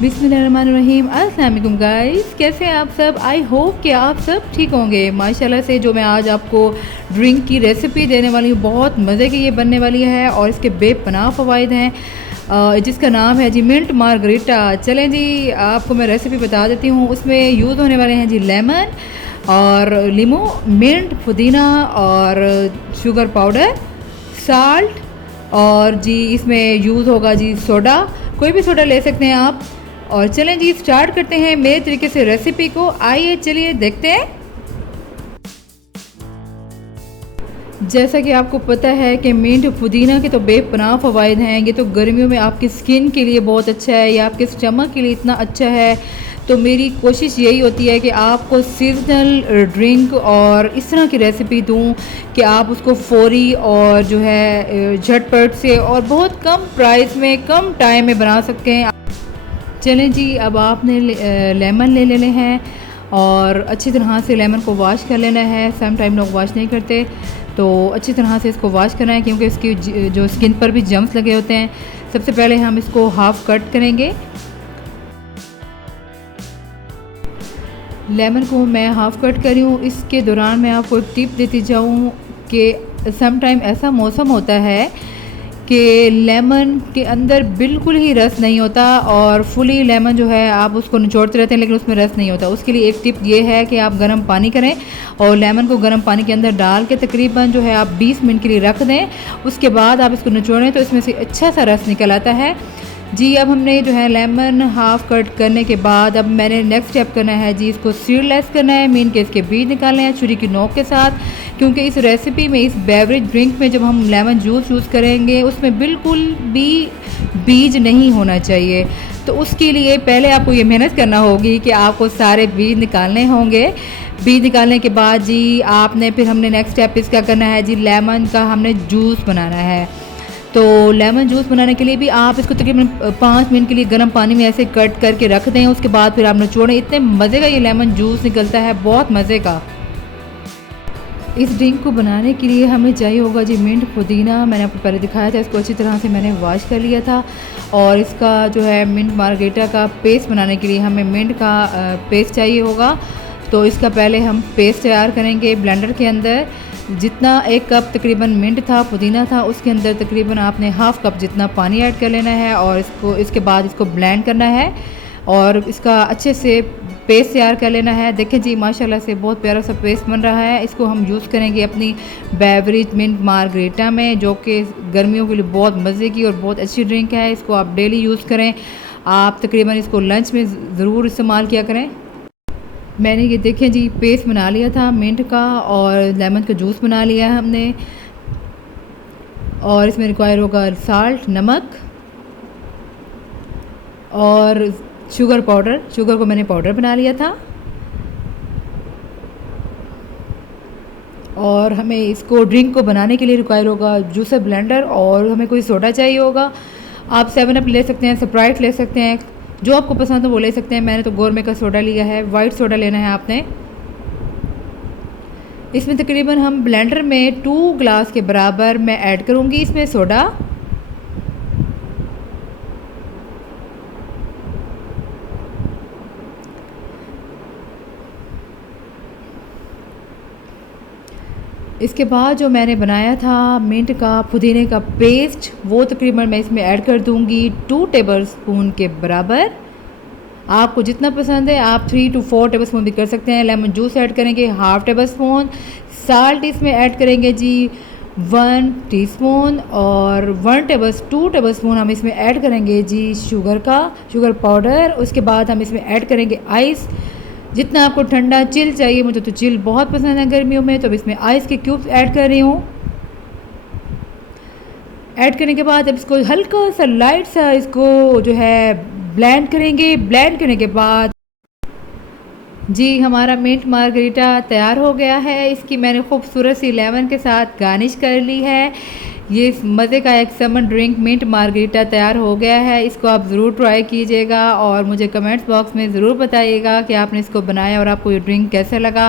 बिस्मिल्लाहिर्रहमानिर्रहीम। अस्सलाम वालेकुम गाइस, कैसे हैं आप सब? आई होप कि आप सब ठीक होंगे माशाल्लाह से। जो मैं आज आपको ड्रिंक की रेसिपी देने वाली हूँ, बहुत मज़े की ये बनने वाली है और इसके बेपनाह फ़वाइद हैं, जिसका नाम है जी मिंट मार्गरीटा। चलें जी, आपको मैं रेसिपी बता देती हूँ। उसमें यूज़ होने वाले हैं जी लेमन और लीमू, मिंट, पुदीना और शुगर पाउडर, साल्ट, और जी इसमें यूज़ होगा जी सोडा, कोई भी सोडा ले सकते हैं आप। और चलें जी स्टार्ट करते हैं मेरे तरीके से रेसिपी को। आइए चलिए देखते हैं। जैसा कि आपको पता है कि मिंट पुदीना के तो बेपनाह फ़वाइद हैं। ये तो गर्मियों में आपकी स्किन के लिए बहुत अच्छा है, या आपके स्टमक के लिए इतना अच्छा है। तो मेरी कोशिश यही होती है कि आपको सीजनल ड्रिंक और इस तरह की रेसिपी दूं कि आप उसको फौरी और जो है झटपट से और बहुत कम प्राइस में, कम टाइम में बना सकते हैं। चलें जी, अब आपने लेमन ले लेने हैं और अच्छी तरह से लेमन को वॉश कर लेना है। सम टाइम लोग वॉश नहीं करते, तो अच्छी तरह से इसको वॉश करना है क्योंकि इसकी जो स्किन पर भी जम्स लगे होते हैं। सबसे पहले हम इसको हाफ़ कट करेंगे। लेमन को मैं हाफ़ कट करी हूँ। इसके दौरान मैं आपको एक टिप देती जाऊँ कि सम टाइम ऐसा मौसम होता है कि लेमन के अंदर बिल्कुल ही रस नहीं होता और फुली लेमन जो है आप उसको निचोड़ते रहते हैं लेकिन उसमें रस नहीं होता। उसके लिए एक टिप ये है कि आप गर्म पानी करें और लेमन को गर्म पानी के अंदर डाल के तकरीबन जो है आप 20 मिनट के लिए रख दें। उसके बाद आप इसको निचोड़ें तो इसमें से अच्छा सा रस निकल आता है जी। अब हमने जो है लेमन हाफ़ कट करने के बाद अब मैंने नेक्स्ट स्टेप करना है जी, इसको सीडलेस करना है। मीन के इसके बीज निकालने हैं छुरी की नोक के साथ, क्योंकि इस रेसिपी में, इस बेवरेज ड्रिंक में जब हम लेमन जूस यूज़ करेंगे उसमें बिल्कुल भी बीज नहीं होना चाहिए। तो उसके लिए पहले आपको ये मेहनत करना होगी कि आपको सारे बीज निकालने होंगे। बीज निकालने के बाद जी आपने फिर हमने नेक्स्ट स्टेप इसका करना है जी, लेमन का हमने जूस बनाना है। तो लेमन जूस बनाने के लिए भी आप इसको तकरीबन 5 मिनट के लिए गर्म पानी में ऐसे कट करके रख दें। उसके बाद फिर आप निचोड़ें। इतने मज़े का ये लेमन जूस निकलता है, बहुत मज़े का। इस ड्रिंक को बनाने के लिए हमें चाहिए होगा जी मिंट पुदीना। मैंने आपको पहले दिखाया था, इसको अच्छी तरह से मैंने वॉश कर लिया था। और इसका जो है मिंट मार्गरीटा का पेस्ट बनाने के लिए हमें मिंट का पेस्ट चाहिए होगा। तो इसका पहले हम पेस्ट तैयार करेंगे ब्लेंडर के अंदर। जितना 1 कप तकरीबन मिंट था, पुदीना था, उसके अंदर तकरीबन आपने हाफ़ कप जितना पानी ऐड कर लेना है और इसके बाद इसको ब्लेंड करना है और इसका अच्छे से पेस्ट तैयार कर लेना है। देखें जी माशाल्लाह से बहुत प्यारा सा पेस्ट बन रहा है। इसको हम यूज़ करेंगे अपनी बेवरेज मिंट मार्गरीटा में, जो कि गर्मियों के लिए बहुत मज़े की और बहुत अच्छी ड्रिंक है। इसको आप डेली यूज़ करें। आप तकरीबन इसको लंच में ज़रूर इस्तेमाल किया करें। मैंने ये देखें जी पेस्ट बना लिया था मिंट का और लेमन का जूस बना लिया है हमने। और इसमें रिक्वायर होगा साल्ट, नमक और शुगर पाउडर। शुगर को मैंने पाउडर बना लिया था। और हमें इसको ड्रिंक को बनाने के लिए रिक्वायर होगा जूसर ब्लेंडर और हमें कोई सोडा चाहिए होगा। आप 7 अप ले सकते हैं, स्प्राइट ले सकते हैं, जो आपको पसंद हो वो ले सकते हैं। मैंने तो गोरमे का सोडा लिया है, वाइट सोडा लेना है आपने। इसमें तकरीबन हम ब्लेंडर में 2 ग्लास के बराबर मैं ऐड करूँगी इसमें सोडा। इसके बाद जो मैंने बनाया था मिंट का पुदीने का पेस्ट, वो तकरीबन मैं इसमें ऐड कर दूंगी 2 टेबलस्पून के बराबर। आपको जितना पसंद है आप 3 to 4 टेबलस्पून भी कर सकते हैं। लेमन जूस ऐड करेंगे हाफ़ टेबलस्पून। साल्ट इसमें ऐड करेंगे जी 1 टीस्पून और 2 टेबलस्पून हम इसमें ऐड करेंगे जी शुगर पाउडर। उसके बाद हम इसमें ऐड करेंगे आइस। जितना आपको ठंडा चिल चाहिए, मुझे तो चिल बहुत पसंद है गर्मियों में, तो अब इसमें आइस के क्यूब्स ऐड कर रही हूँ। ऐड करने के बाद अब इसको हल्का सा लाइट सा इसको जो है ब्लेंड करेंगे। ब्लेंड करने के बाद जी हमारा मिंट मार्गरीटा तैयार हो गया है। इसकी मैंने खूबसूरत सी लेमन के साथ गार्निश कर ली है। ये मज़े का एक समर ड्रिंक मिंट मार्गरीटा तैयार हो गया है। इसको आप ज़रूर ट्राई कीजिएगा और मुझे कमेंट्स बॉक्स में ज़रूर बताइएगा कि आपने इसको बनाया और आपको ये ड्रिंक कैसे लगा।